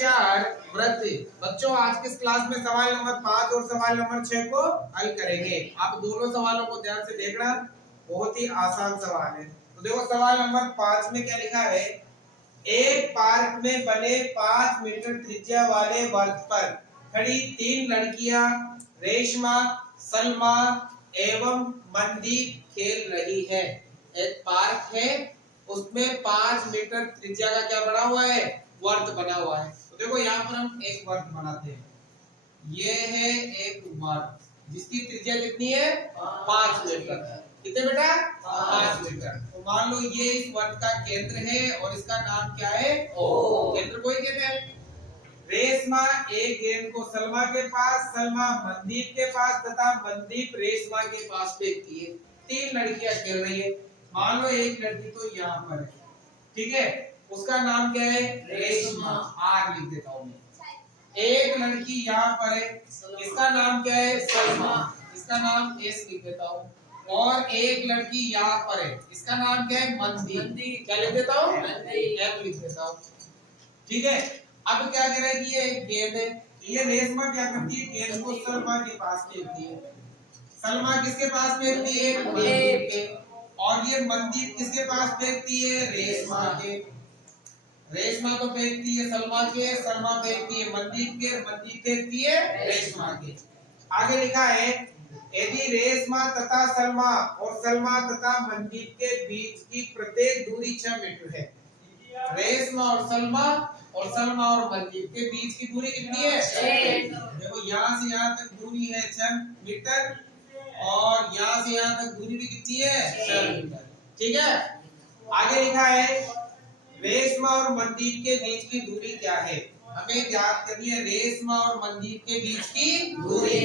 4 वृत्त। बच्चों आज के क्लास में सवाल नंबर 5 और सवाल नंबर 6 को हल करेंगे। आप दोनों सवालों को ध्यान से देखना, बहुत ही आसान सवाल है। तो देखो सवाल नंबर 5 में क्या लिखा है, एक पार्क में बने 5 मीटर त्रिज्या वाले वर्ग पर खड़ी 3 लड़कियां रेशमा, सलमा एवं मनदीप खेल रही है। एक पार्क है, उसमें 5 मीटर त्रिज्या का क्या बना हुआ है, वर्ग बना हुआ है। तो देखो यहाँ पर हम एक वर्ग बनाते हैं। ये है एक वर्ग जिसकी त्रिज्या कितनी है, 5 मीटर। कितने बेटा, 5 मीटर। तो मान लो ये इस वर्ग का केंद्र है और इसका नाम क्या है, ओ। केंद्र को ही कहते हैं। रेशमा एक गेंद को सलमा के पास, सलमा मनदीप के पास तथा मनदीप रेशमा के पास फेंकती है। 3 लड़कियां खेल रही है। मान लो एक लड़की तो यहाँ पर है, ठीक है, उसका नाम क्या है, रेशमा। आर लिख देता हूँ मैं। एक लड़की यहाँ पर है, इसका नाम क्या है, सलमा। इसका नाम एस लिख देता हूँ। और एक लड़की यहाँ पर है, इसका नाम क्या है, मनदीप। क्या लिख देता हूँ, एम लिख देता हूँ। ठीक है, अब क्या कह रहा है कि ये एक गेंद है। ये रेशमा क्या करती है, गेंद को सलमा के पास फेंकती है। सलमा किसके पास फेंकती है, मनदीप के। और ये मनदीप किसके पास फेंकती है, रेशमा के। रेशमा तो फेंकती है सलमा के, सलमा फेंकती है मनदीप के, मनदीप फेंकती है रेशमा के। आगे लिखा है, यदि रेशमा तथा सलमा और सलमा तथा मनदीप के बीच की प्रत्येक दूरी 6 मीटर है। रेशमा और सलमा और मनदीप के बीच की दूरी कितनी है, 6। देखो यहाँ से यहाँ तक दूरी है 6 मीटर और यहाँ से यहाँ तक दूरी भी कितनी है, 6 मीटर। ठीक है, आगे लिखा है, रेशमा और मनदीप के बीच की दूरी क्या है। हमें ज्ञात करनी है रेशमा और मनदीप के बीच की दूरी।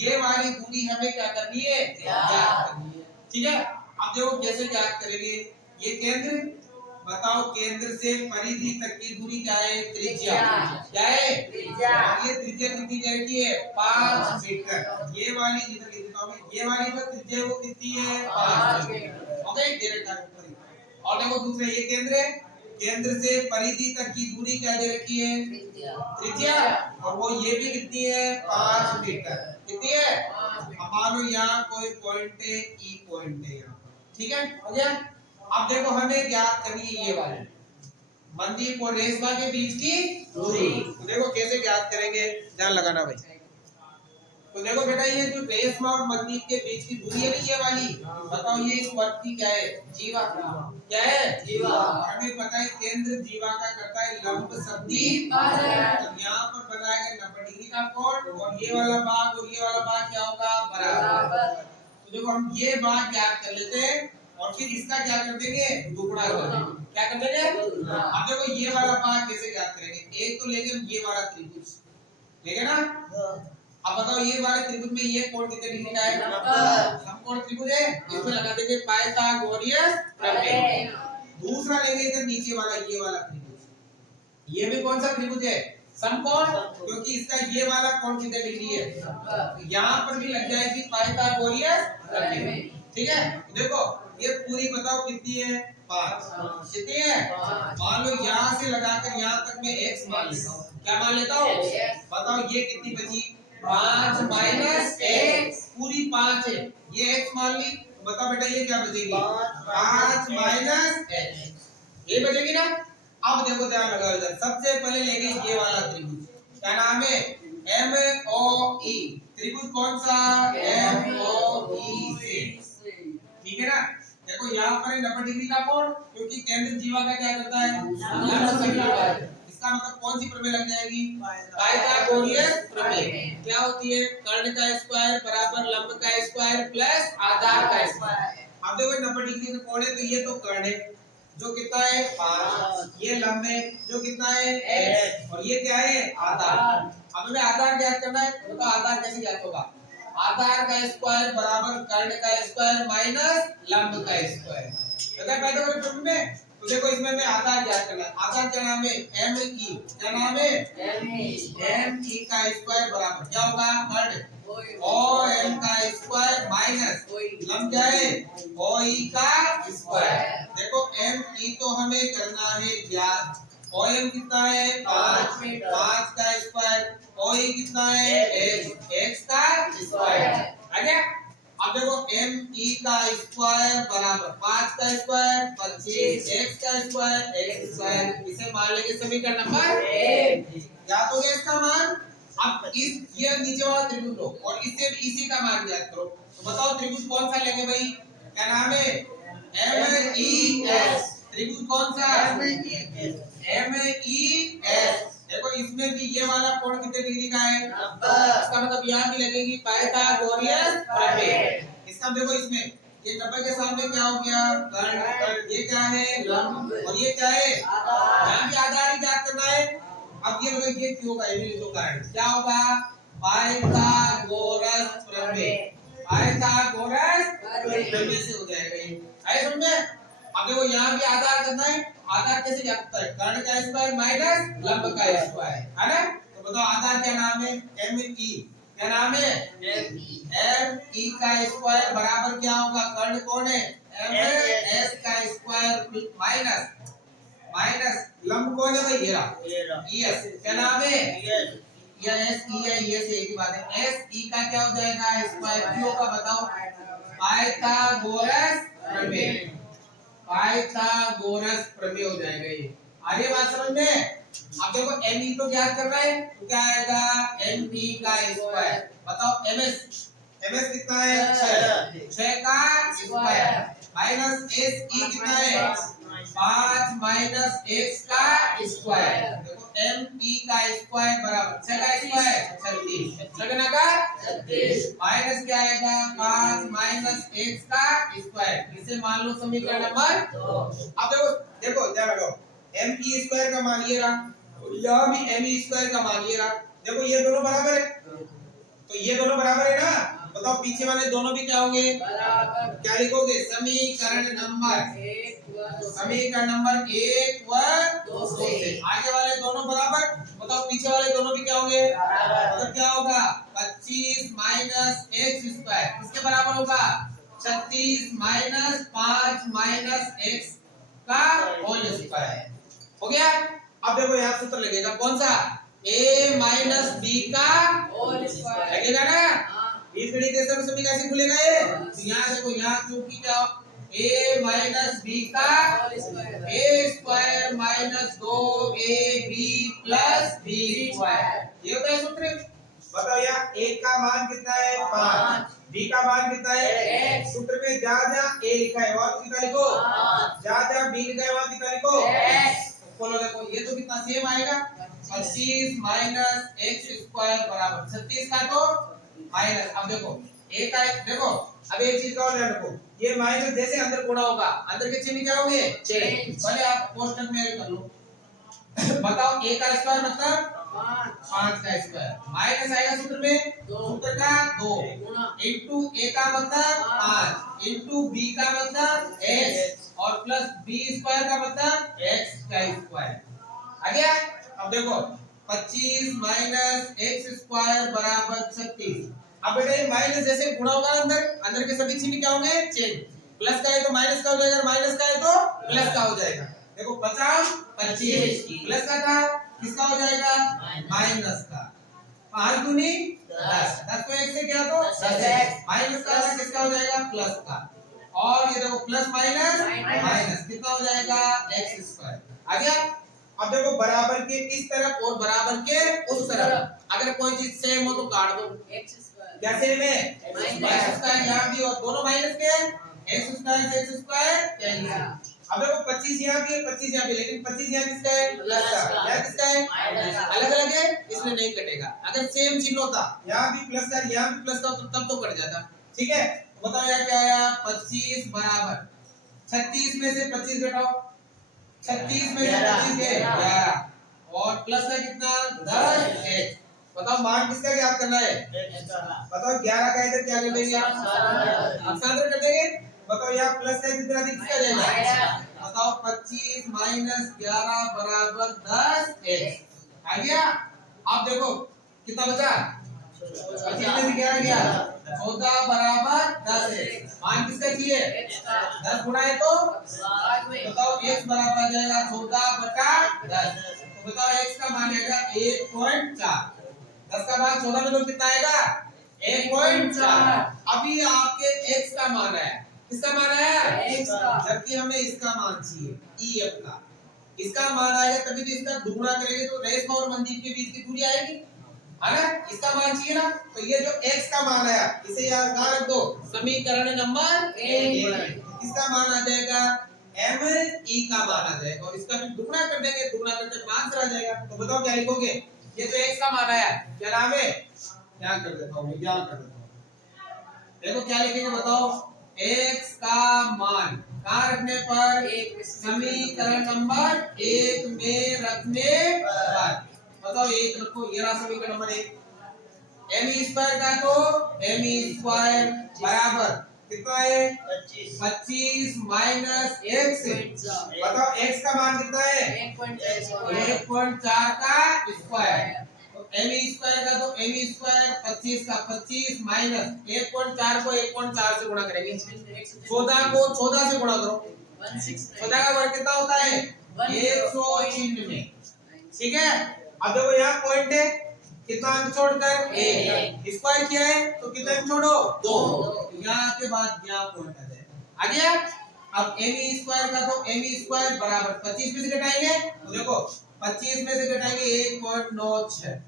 ये वाली दूरी हमें क्या करनी है, ज्ञात करनी है। ठीक है, अब देखो कैसे ज्ञात करेंगे। ये केंद्र बताओ, केंद्र से परिधि तक की दूरी क्या है, त्रिज्या। क्या है, त्रिज्या। ये त्रिज्या कितनी की है, 5 मीटर। ये वाली जिधर लिख देता हूं, ये वाली जो त्रिज्या वो कितनी है, 5 मीटर। ओके, दे रखा है ऊपर। और देखो दूसरा ये केंद्र है, केंद्र से परिधि तक की दूरी क्या दे रखी है, त्रिज्या। और वो ये भी कितनी है, 5 मीटर। कितनी है, अब मान लो यहाँ कोई पॉइंट है, ई पॉइंट है यहाँ। ठीक है, हो गया। अब देखो हमें ज्ञात करनी है ये वाली मनदीप और रेशमा के बीच की दूरी। तो देखो कैसे ज्ञात करेंगे, ध्यान लगाना भाई। तो देखो बेटा, ये जो रेशमा और मनदीप के बीच की दूरी है ये वाली, बताओ ये इस वर्ग की क्या है, जीवा। क्या है, जीवा। हमें पता है केंद्र जीवा का करता है लंब सदी। यहाँ पर बनाएगा 90 डिग्री का कोण और ये वाला भाग और ये वाला भाग क्या होगा, बराबर। तो देखो हम ये भाग ज्ञात कर लेते हैं और फिर इसका क्या कर देंगे, दुगुना कर देंगे। क्या कर देंगे, अब देखो ये वाला भाग कैसे ज्ञात करेंगे। एक तो लेंगे ये वाला त्रिभुज, लेंगे ना। अब बताओ ये वाले त्रिभुज में ये कोण कितने डिग्री का है, समकोण त्रिभुज है। इसमें लगा देंगे पाइथागोरस प्रमेय। दूसरा लेंगे इधर नीचे वाला ये वाला त्रिभुज, ये भी कौन सा त्रिभुज है, समकोण, क्योंकि इसका ये वाला कोण कितने डिग्री है, यहाँ पर भी लग जाएगी पाइथागोरस प्रमेय। ठीक है, देखो ये पूरी बताओ कितनी है, 5। कितनी है, मान लो यहाँ से लगाकर यहाँ तक मैं x मान लेता हूँ। क्या मान लेता हूँ, बताओ ये कितनी बची, 5 माइनस x, पूरी 5 है, ये x मान ली। तो बताओ बेटा ये क्या बचेगी, 5 माइनस x, ये बचेगी ना। अब देखो ध्यान लगाओ इधर, सबसे पहले लेंगे ये वाला त्रिभुज, क्या नाम है, MOE। त्रिभुज कौन सा, MOE से। ठीक है ना। देखो यहाँ पर 90 डिग्री का कोण, क्योंकि केंद्र जीवा का क्या करता है, लंब सदी। इसका मतलब कौन सी प्रमेय लग जाएगी, पाइथागोरस प्रमेय। क्या होती है, कर्ण का स्क्वायर बराबर लंब का स्क्वायर प्लस आधार का स्क्वायर। अब देखो 90 डिग्री का कोण है, तो ये तो कर्ण है जो कितना है, 5। ये लंब है जो कितना है, x। और ये क्या है, आधार। अब हमें आधार ज्ञात करना है, तो आधार कैसे ज्ञात होगा, आधार का स्क्वायर बराबर कर्ण का स्क्वायर माइनस लंब का स्क्वायर। पता है पाइथागोरस प्रमेय में। तो देखो इसमें मैं आधार ज्ञात करना है, आधार क्या नाम है, ME। क्या नाम है, ME का स्क्वायर बराबर क्या होगा, कर्ण और m का स्क्वायर माइनस लंब क्या है, OE का स्क्वायर। देखो ME तो हमें करना है ज्ञात, OM कितना है 5 का स्क्वायर, OE कितना है x का स्क्वायर। आ गया। अब देखो ME का स्क्वायर बराबर 5 का स्क्वायर 25, x का स्क्वायर x स्क्वायर। इसे मान लेंगे समीकरण नंबर 1। याद हो गया इसका मान। अब इस ये नीचे वाला त्रिभुज लो और इससे इसी का मान ज्ञात करो। तो बताओ त्रिभुज कौन सा लेंगे भाई? क्या नाम है? MES। त्रिभुज कौन सा? MES। देखो इसमें भी ये वाला कोण कितने डिग्री का है? 90। इसका मतलब यहाँ भी लगेगी पाइथागोरस प्रमेय। इसका देखो इसमें ये 90 के सामने क्या हो गया? कर्ण। ये क्या है? लंब। और ये क्या है? यहाँ भी आधार ही ज्ञात करना है। अब ये लोग ये क्यों होगा? ये भी तो कारण क्या होगा? पाइथागोरस प्रमेय। पाइथागोरस प्रमेय से हो जाएगा ये। आए समझ में? अब देखो यहाँ भी आधार करना है। आधार कैसे ज्ञात करता है? कर्ण का स्क्वायर माइनस लंब का स्क्वायर, है ना? तो बताओ आधार क्या नाम है? ME। क्या नाम है? ME का स्क्वायर बराबर क्या होगा? कर्ण कौन है? MS का स्क्वायर माइनस लंब कौन है भाई? ये ES। क्या नाम है? या SE है, ये से एक ही बात है। SE का क्या हो जाएगा? स्क्वायर। क्यों का बताओ? पाइथागोरस प्रमेय। पाइथागोरस प्रमेय हो जाएगा ये। आगे बात समझ में? अब देखो ME तो ज्ञात कर रहा है तो क्या आएगा? ME का स्क्वायर। बताओ MS कितना है? 6 का स्क्वायर माइनस SE कितना है? 5 माइनस x का स्क्वायर। देखो ME का स्क्वायर बराबर 6 का स्क्वायर 36। लगना का 36 माइनस क्या आएगा? 5 माइनस x का स्क्वायर। इसे मान लो समीकरण नंबर 2। अब देखो ध्यान रखो। ME स्क्वायर का मान ये रहा, यहाँ भी ME स्क्वायर का मान ये रहा। देखो ये दोनों बराबर है, तो ये दोनों बराबर है ना? बताओ पीछे वाले दोनों भी क्या होंगे? बराबर। क्या लिखोगे? समीकरण नंबर 1 व 2 से। आगे वाले दोनों बराबर। बताओ पीछे वाले दोनों भी क्या होंगे? बराबर। तो क्या होगा? 25 माइनस x स्क्वायर किसके बराबर होगा? 36 माइनस 5 माइनस x का होल स्क्वायर। हो गया। अब देखो यहाँ सूत्र लगेगा कौन सा? a माइनस b का होल स्क्वायर लगेगा ना? इस गणित से सभी कैसे खुलेगा ये? तो यहाँ देखो, यहाँ चूंकि क्या a माइनस b का a square minus 2ab plus b square, ये होता है सूत्र। बताओ यहाँ a का मान कितना है? 5। b का मान कितना है? x। सूत्र में जहाँ जहाँ a लिखा है वहाँ कितना लिखो? जहाँ जहाँ b लिखा है वहाँ कितना लिखो? x। बोलो देखो ये तो कितना सेम आएगा? 25 माइनस x स्क्वायर बराबर 36 का तो माइनस। अब देखो a का देखो, अब एक चीज का और ध्यान रखो, ये माइनस जैसे अंदर गुणा होगा अंदर के चिन्ह क्या होंगे? चेंज। भले आप कोष्टक में कर लो। बताओ a का स्क्वायर मतलब 5 का स्क्वायर माइनस आएगा सूत्र में सूत्र का 2 इंटू a का मतलब 5 इंटू b का मतलब x और प्लस b स्क्वायर का मतलब x का स्क्वायर। आ गया। अब देखो 25 माइनस x स्क्वायर बराबर 36। अब बेटा ये माइनस जैसे गुणा होगा अंदर के सभी चिन्ह क्या होंगे? चेंज। प्लस का है तो माइनस का हो जाएगा, माइनस का है तो प्लस का हो जाएगा। देखो 50 25 प्लस का था किसका हो जाएगा? माइनस का। 5 दूनी 10, 10 को 1 से क्या तो 10 माइनस का था किसका हो जाएगा? प्लस का। और ये देखो प्लस माइनस माइनस कितना हो जाएगा? x square. आ गया। अब देखो बराबर के इस तरफ और बराबर के उस तरफ अगर कोई चीज सेम हो तो काट दो। x स्क्वायर क्या सेम है? x स्क्वायर यहाँ भी और दोनों माइनस के x स्क्वायर से x स्क्वायर कैंसिल। अब देखो 25 यहाँ भी है 25 यहाँ भी, लेकिन 25 यहाँ किसका है? प्लस का। यहाँ किसका है? अलग अलग है इसलिए नहीं कटेगा। अगर सेम चिन्ह होता यहाँ भी प्लस का यहाँ भी प्लस का तो तब तो कट जाता। ठीक है। बताओ यहाँ क्या आया? 25 बराबर 36 में से 25 घटाओ, 36 में से 25 गए 11 और प्लस का कितना? 10 x। बताओ मान किसका ज्ञात करना है? बताओ 11 का इधर क्या कर देंगे? अक्षांतर कर देंगे। बताओ यहाँ प्लस का कितना किसका जाएगा? बताओ 25 माइनस 11 बराबर 10 x। आ गया। अब देखो कितना बचा? 25 में से 11 गया 14 बराबर 10 है। मान किसका चाहिए? 10 गुणाए तो बताओ x बराबर आ जाएगा 14 बटा 10। तो बताओ x का मान आएगा 1.4। 10 का भाग 14 में तो कितना आएगा? 1.4। अभी आपके x का मान आया। किसका मान आया? x का। जबकि हमें इसका मान चाहिए EF का। इसका मान आएगा तभी तो इसका दुगुना करेंगे तो रेशमा और मंदीप के बीच की दूरी आएगी, है ना? इसका मान चाहिए ना। तो ये जो x का मान आया इसे याद कहाँ रख दो? समीकरण नंबर 1। इसका मान आ जाएगा m e का मान आ जाएगा और इसका भी दुगुना कर देंगे, दुगुना करके आंसर आ जाएगा। तो बताओ क्या लिखोगे? ये जो x का मान आया क्या नाम है? क्या कर देता हूँ, ज्ञान कर देता हूँ। देखो क्या लिखेंगे बताओ? x का मान कहाँ रखने पर? समीकरण नंबर 1 में रखने पर। बताओ 1 रखो, ये रहा समीकरण नंबर 1। m स्क्वायर का तो m स्क्वायर बराबर कितना है? 25 माइनस x। बताओ x का मान कितना है? 1.4 का स्क्वायर। तो m स्क्वायर का तो m स्क्वायर 25 का 25 माइनस 1.4 को 1.4 से गुणा करेंगे। 14 को 14 से गुणा करो। 14 का वर्ग कितना होता है? 196। ठीक है। अब देखो यहाँ पॉइंट है, कितना अंक छोड़कर? 1। स्क्वायर किया है तो कितना अंक छोड़ो? 2। यहाँ के बाद यहाँ पॉइंट आ जाए। आ गया? अब m स्क्वायर का तो m स्क्वायर बराबर 25 में से घटाएंगे तो देखो 25 में से घटाएंगे 1.96।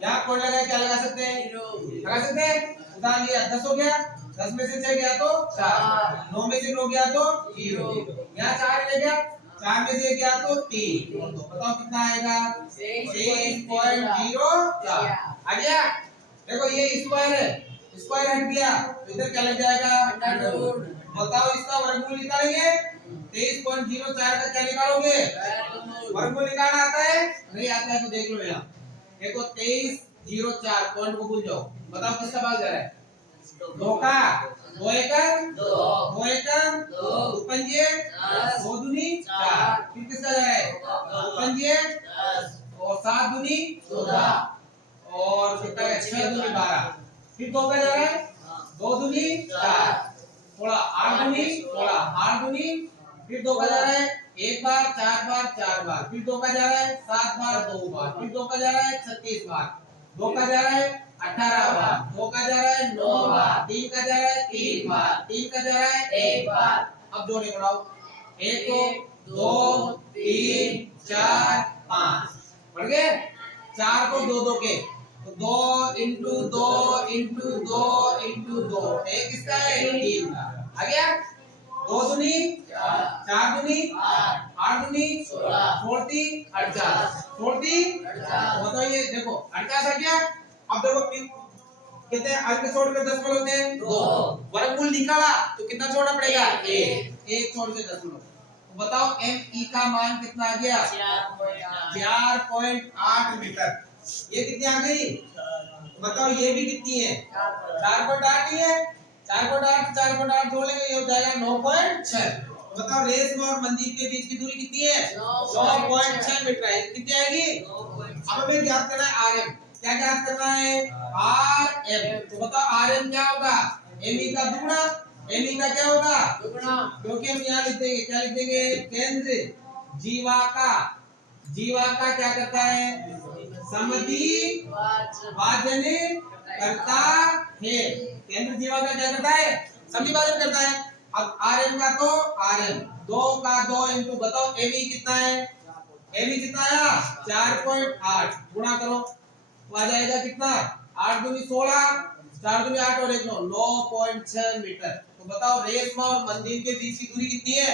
यहाँ पॉइंट लगाए क्या लगा सकते हैं? लगा सकते हैं। उदाहरण लिया 10 हो गया, 10 में से 6 गया तो 4, 9 में से 9 गया तो 0, यहाँ 4 ले गया, 4 में से गया तो 3। तो बताओ कितना आएगा? 6.04 आ गया। देखो ये स्क्वायर है, स्क्वायर हट गया तो इधर क्या लग जाएगा? बताओ इसका वर्गमूल निकालेंगे। 23.04 का क्या निकालोगे? वर्गमूल निकालना आता है? नहीं आता है तो देख लो यहाँ। देखो 23.04 पॉइंट को भूल जाओ। बताओ किसका भाग जा रहा है? 2 का। 2 एकम 2 एकम 2 पंजे 2 दूनी 4। फिर किसका जा रहा है? 2 पंजे 10 और 7 दूनी 14 और कितना है? 6 दूनी 12। फिर 2 का जा रहा है? 2 दूनी 4 थोड़ा 8 दूनी 16 8 दूनी। फिर 2 का जा रहा है? 1 बार 4 बार 4 बार। फिर 2 का जा रहा है? 7 बार 2 बार। फिर 2 का जा रहा है? 36 बार। 2 का जा रहा है? 18 बार। 2 का जा रहा है? 9 बार। 3 का जा रहा है? 3 बार। 3 का जा रहा है? 1 बार। अब जोड़े बढ़ाओ। 1 2 3 4 5 बढ़ गए। 4 को 2 2 के तो 2 इंटू 2 इंटू 2 इंटू 2 एक किसका है? 3 का। आ गया? 2 दूनी 4 दूनी 8 दूनी 16 48 बताओ ये देखो 48 आ गया। अब देखो कितने अंक छोड़कर 10 होते हैं? 2। वर्गमूल निकाला तो कितना छोड़ना पड़ेगा? 1 छोड़ के 10 बताओ m e का मान कितना आ गया? 4.8 मीटर। ये कितनी आ गई? बताओ ये भी कितनी है? 4.8 ही है। 4.8 जोड़ लेंगे ये हो जाएगा 9.6। बताओ रेशमा और मंदीप के बीच की दूरी कितनी है? 9.6 मीटर है। कितनी आएगी? अब हमें ज्ञात करना है rm। क्या ज्ञात करना है? rm। तो बताओ rm क्या होगा? me का दुगुना। me का क्या होगा? दुगुना। क्योंकि हम यहाँ लिख देंगे, क्या लिख देंगे? केंद्र जीवा का क्या करता है? समधि भाजन करता है। केंद्र जीवा का क्या करता है? समधि भाजन करता है। अब rm का तो rm 2 का 2 इंटू बताओ me कितना है? me कितना आया? 4.8 गुणा करो तो आ जाएगा कितना? 8 दूनी 16 4 दूनी 8 और 1 9.6 मीटर। तो बताओ रेशमा और मंदिर के बीच की दूरी कितनी है?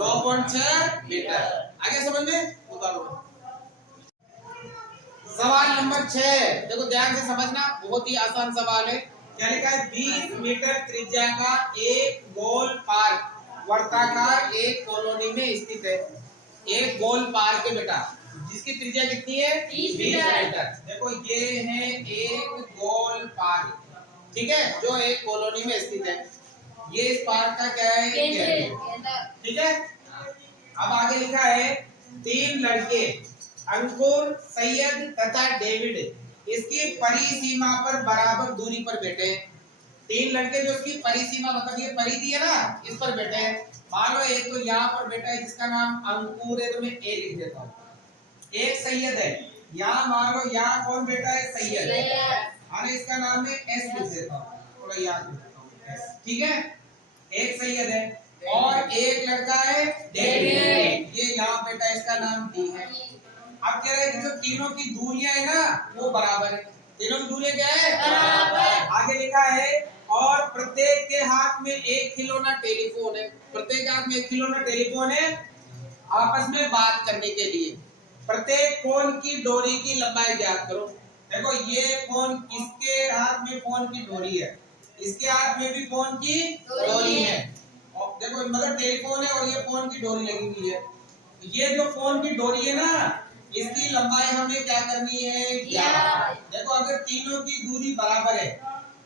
9.6 मीटर। आगे समझ में? उतारो। सवाल नंबर 6 देखो ध्यान से समझना, बहुत ही आसान सवाल है। क्या लिखा है? 20 मीटर त्रिज्या का एक गोल पार्क वर्ताकार एक कॉलोनी में स्थित है। एक गोल पार्क है बेटा जिसकी त्रिज्या कितनी है? 20 मीटर। देखो ये है एक गोल पार्क, ठीक है, जो एक कॉलोनी में स्थित है। ये इस पार्क का क्या है? केंद्र। ठीक है। अब आगे लिखा है 3 लड़के अंकुर सैयद तथा डेविड इसकी परिसीमा पर बराबर दूरी पर बैठे। तीन लड़के जो उसकी परिसीमा मतलब ये परिधि है ना, इस पर बैठे हैं। मान लो एक तो यहाँ पर बैठा है जिसका नाम अंकुर है, तो मैं ए लिख देता हूँ। एक सैयद है, यहाँ मान लो यहाँ कौन बैठा है, सैयद, और इसका नाम है एस लिख देता हूँ, थोड़ा याद लिख देता हूँ एस, ठीक है। एक सैयद है और एक लड़का है डेविड, ये यहाँ बैठा है, इसका नाम डी है। अब कह रहे हैं कि जो तीनों की दूरियां है ना वो बराबर है। तीनों की दूरियां क्या है, बराबर। आगे लिखा है और प्रत्येक के हाथ में एक खिलौना टेलीफोन है। प्रत्येक के हाथ में एक खिलौना टेलीफोन है आपस में बात करने के लिए। प्रत्येक फोन की डोरी की लंबाई ज्ञात करो। देखो ये फोन, इसके हाथ में फोन की डोरी है, इसके हाथ में भी फोन की डोरी है, और देखो मगर टेलीफोन है और ये फोन की डोरी लगी हुई है। ये जो फोन की डोरी है ना, इसकी लंबाई हमें क्या करनी है, ज्ञात। देखो अगर तीनों की दूरी बराबर है,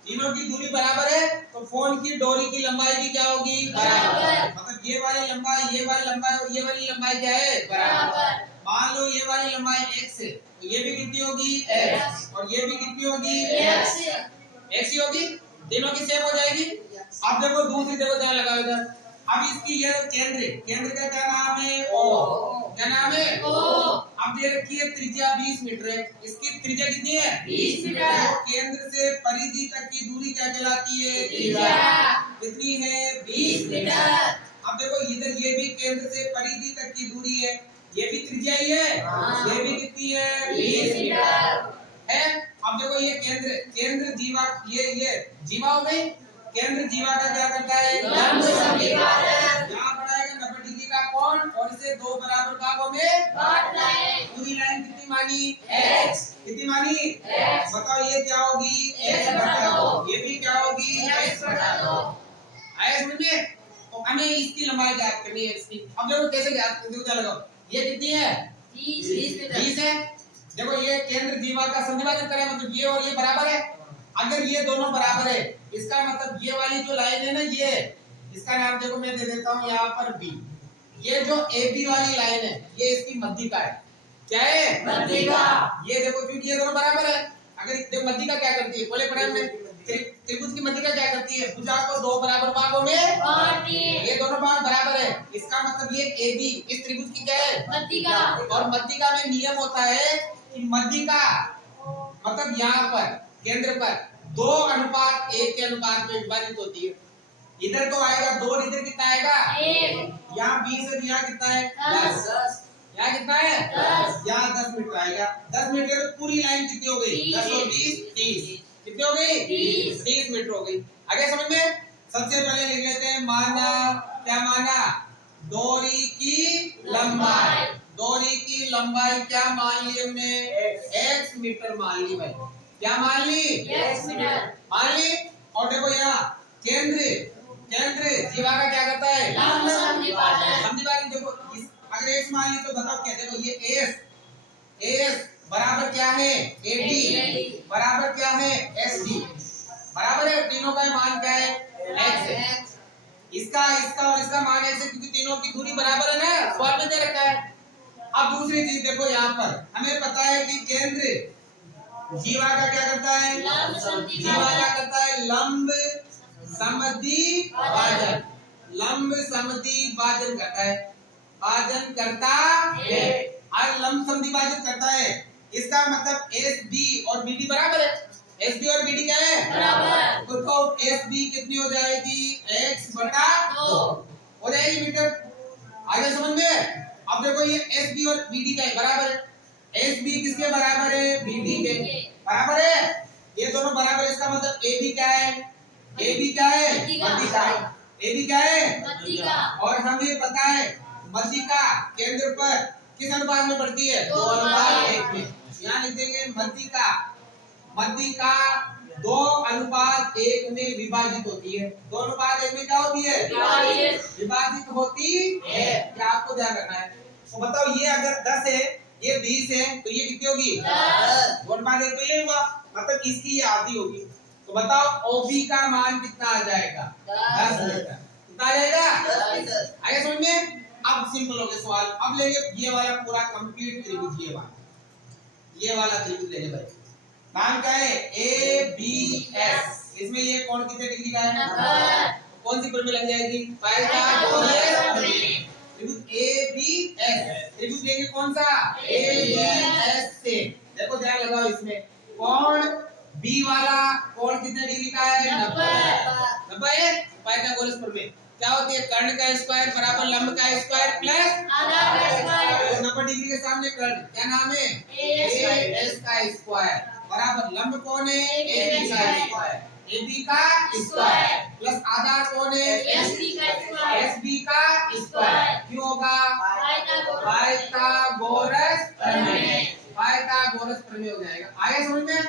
तीनों की दूरी बराबर है तो फोन की डोरी की लंबाई भी क्या होगी, बराबर। मतलब ये वाली लंबाई, ये वाली लंबाई और ये वाली लंबाई क्या है, बराबर। मान लो ये वाली लंबाई x है तो ये भी कितनी होगी, x, और ये भी कितनी होगी, x ही होगी, तीनों की सेम हो जाएगी। अब देखो दूसरी, देखो ध्यान लगाओ इधर। अब इसकी ये केंद्र, केंद्र का क्या नाम है, O, क्या नाम है, O। अब ये रखी है त्रिज्या 20 मीटर है, इसकी त्रिज्या कितनी है, 20 मीटर। तो केंद्र से परिधि तक की दूरी क्या कहलाती है, त्रिज्या, कितनी है, 20 मीटर। अब देखो इधर ये भी केंद्र से परिधि तक की दूरी है, ये भी त्रिज्या ही है, ये भी कितनी है, 20 मीटर है। अब देखो ये केंद्र, केंद्र जीवा, ये जीवा हो गई। केंद्र जीवा का क्या करता है, लंब समद्विभाजक। यहाँ बनाएगा 90 डिग्री का कोण और इसे दो बराबर भागों में बांटना है। पूरी लाइन कितनी मानी, x, कितनी मानी, x। बताओ ये क्या होगी, x बटा 2, ये भी क्या होगी, x बटा 2। आया समझ में? तो हमें इसकी लंबाई ज्ञात करनी है x की। अब देखो कैसे ज्ञात करते हो, क्या लगाओ, ये कितनी है, 20 है। देखो ये केंद्र जीवा का समद्विभाजन करें, मतलब ये और ये बराबर है। अगर ये दोनों बराबर है, इसका मतलब ये वाली जो लाइन है ना, ये इसका नाम देखो मैं दे देता हूँ यहाँ पर B। ये जो AB वाली लाइन है ये इसकी मध्यिका है। क्या है, मध्यिका। ये देखो क्योंकि ये दोनों बराबर है। अगर मध्यिका क्या करती है, बोले पढ़े हमने, त्रिभुज की मध्यिका क्या करती है, भुजा को दो बराबर भागों में बांटती है। ये दोनों भाग बराबर है, इसका मतलब ये AB इस त्रिभुज की क्या है, मध्यिका। और मध्यिका में नियम होता है कि मध्यिका मतलब यहाँ पर केंद्र पर 2:1 के अनुपात में विभाजित होती है। इधर तो आएगा 2 और इधर कितना आएगा, 1। यहाँ 20 है, यहाँ कितना है, 10। यहाँ कितना है, 10। यहाँ 10 मीटर आएगा। 10 मीटर तो पूरी लाइन कितनी हो गई, 10 और 20 30, कितनी हो गई, 30 मीटर हो गई। आगे समझ में, सबसे पहले लिख लेते हैं माना, क्या माना, डोरी की लंबाई। डोरी की लंबाई क्या मान ली हमने, x मीटर मान ली भाई। क्या मान ली, x मीटर मान ली। और देखो यहाँ केंद्र, केंद्र जीवा का क्या करता है, लंब समद्विभाजक। समद्विभाजक देखो अगर x मान ली तो बताओ क्या, देखो ये s बराबर क्या है, AD बराबर क्या है, SD बराबर है। तीनों का मान क्या है, x है। इसका और इसका मान ऐसे क्योंकि तीनों की दूरी बराबर है ना, सवाल में दे रखा है। अब दूसरी चीज देखो, यहाँ पर हमें पता है कि केंद्र जीवा का क्या करता है, जीवा क्या करता है, लंब समद्विभाजन। लंब समद्विभाजन करता है, भाजन करता है। और लंब समद्विभाजन करता है, इसका मतलब SB और BD बराबर है। SB और BD क्या है, बराबर। तो SB कितनी हो जाएगी, x बटा 2 हो जाएगी मीटर। आगे समझ में। अब देखो ये SB और BD का है, बराबर है। SB किसके बराबर है, BD के बराबर है। ये दोनों बराबर है, इसका मतलब AB क्या है, AB क्या है, मध्यिका। AB क्या है, मध्यिका। और हमें पता है मध्यिका केंद्र पर किस अनुपात में बढ़ती है, 2:1 में। यहाँ लिख देंगे मध्यिका, मध्यिका 2:1 में विभाजित होती है। 2:1 में क्या होती है, विभाजित होती है। क्या आपको ध्यान रखना है। तो बताओ ये अगर 10 है, ये 20 है, तो ये कितनी होगी, 10। 2:1 तो ये हुआ, मतलब इसकी ये आधी होगी। तो बताओ OB का मान कितना आ जाएगा, 10 मीटर। कितना आ जाएगा, 10 मीटर। आगे समझ में। अब सिंपल हो गया सवाल। अब लेंगे ये वाला पूरा कंप्लीट त्रिभुज, ये वाला त्रिभुज लेंगे भाई। नाम क्या है, ABS। इसमें ये कोण कितने डिग्री का है? कौन सी प्रमेय लग जाएगी? पाइथागोरस प्रमेय। त्रिभुज ABS, त्रिभुज लेंगे कौन सा? ABS से। देखो ध्यान लगाओ इसमें, कोण बी वाला कोण कितने डिग्री का है? 90 है। पाइथागोरस प्रमेय क्या होती है? कर्ण का स्क्वायर बराबर लंब का स्क्वायर प्लस आधार का स्क्वायर। 90 डिग्री के सामने कर्ण क्या नाम है? AS का स्क्वायर बराबर लंब कौन है? AB का स्क्वायर। AB का स्क्वायर प्लस आधार कौन है? SB का स्क्वायर। SB का स्क्वायर क्यों होगा? पाइथागोरस प्रमेय। पाइथागोरस प्रमेय हो जाएगा। आगे समझ में?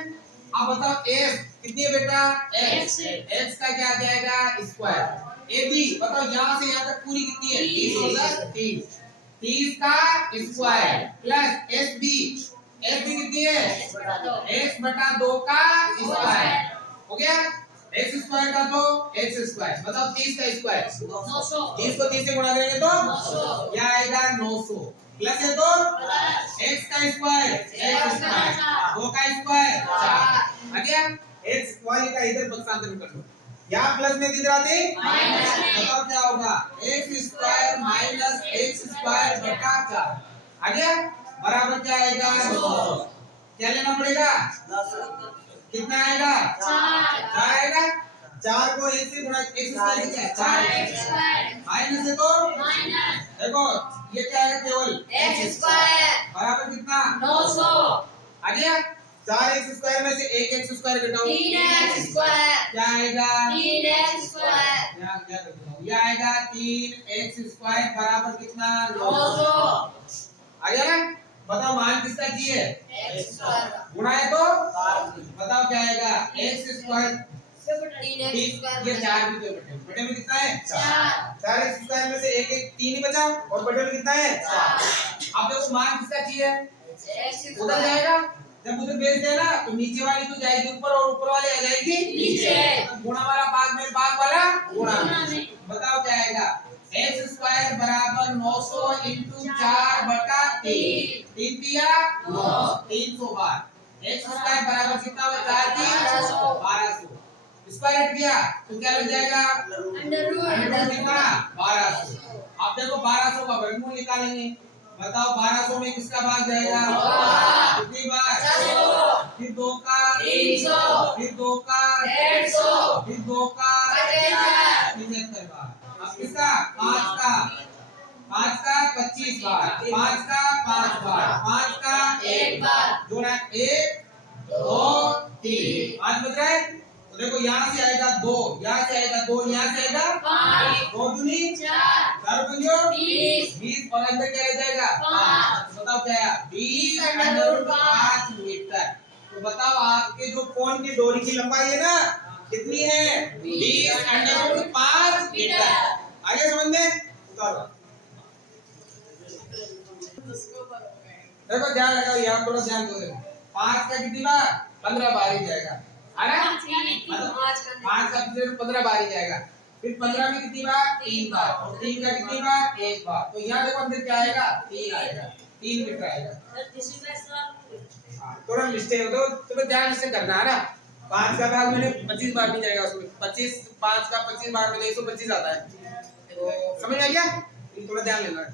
अब बताओ S कितनी है बेटा? X। X का क्या आ जाएगा? स्क्वायर। AB बताओ यहाँ से यहाँ तक पूरी कितनी है? 30 होगा 30। 30 का स्क्वायर प्लस SB। SB कितनी है? x बटा 2 का स्क्वायर। हो गया? x स्क्वायर का तो x स्क्वायर। बताओ 30 का स्क्वायर 900। 30 को 30 से गुणा करेंगे तो 900। क्या आएगा? 900 प्लस है तो x का स्क्वायर x स्क्वायर 2 का स्क्वायर 4। आ गया? x वाली का इधर पक्षांतर कर दो। यहाँ प्लस में किधर आते? माइनस में। बताओ क्या होगा? x square minus x square बटा 4। आ गया? बराबर क्या आएगा? 900। क्या लेना पड़ेगा? कितना आएगा? 4 आएगा। 4 को 1 से गुणा x स्क्वायर क्या है? 4 माइनस है तो माइनस। देखो ये क्या है? केवल x स्क्वायर बराबर कितना? 900। आ गया? 4x स्क्वायर में से 1x स्क्वायर घटाओ 3x स्क्वायर। क्या आएगा? 3x square. क्या ये आएगा 3x स्क्वायर बराबर कितना? 900। आ गया ना? बताओ मान किसका चाहिए? x स्क्वायर गुणा है तो बताओ क्या आएगा? x square 3x square. ये 4 भी तो बटे में कितना है? 4। 4x स्क्वायर में से 1 3 ही बचा और बटे में कितना है? 4। अब देखो मान किसका चाहिए? उधर जाएगा। जब उधर भेज देना तो नीचे वाली तो जाएगी ऊपर और ऊपर वाली आ जाएगी नीचे। तो गुणा वाला भाग में भाग वाला गुणा में। बताओ क्या आएगा? x स्क्वायर बराबर 900 इंटू 4 बटा 3। 3 दिया 9 300 बार। x स्क्वायर बराबर कितना होगा? 1200। स्क्वायर हट गया तो क्या लग जाएगा? अंडर रूट कितना? 1200। अब देखो 1200 का वर्गमूल निकालेंगे। बताओ 1200 में किसका भाग जाएगा? कितनी बार? 400। फिर 2 का 300। फिर 2 का 150। फिर 2 का 75 बार। अब किसका? 5 का 25 बार। 5 का 5 बार। 5 का 1 बार। जोड़ा 1 2 3 5 बच रहा है। तो देखो यहाँ से आएगा 2, यहाँ से आएगा 2, यहाँ से आएगा 5। 2 दूनी 4 4 दूनी 20 और अंदर क्या रह जाएगा? 5। बताओ क्या है? 20 अंडर रूट 5 मीटर। तो बताओ आपके जो कोण की डोरी की लंबाई है ना कितनी है? 20 अंडर रूट 5 मीटर। आगे समझ में? उतारो। देखो ध्यान लगाओ, यहाँ थोड़ा ध्यान दो। 5 का कितनी बार? 15 बार ही जाएगा। है ना? 5 का 15 बार ही जाएगा। फिर 15 में कितनी बार? 3 बार। और 3 का कितनी बार? 1 बार। तो यहाँ देखो अंदर क्या आएगा? 3 आएगा। 3 मीटर आएगा। थोड़ा मिस्टेक हो तो तुम्हें ध्यान से करना है ना। 5 का भाग मैंने 25 बार नहीं जाएगा उसमें। 25 5 का 25 बार में 125 आता है। तो समझ आ गया? थोड़ा ध्यान लेना है।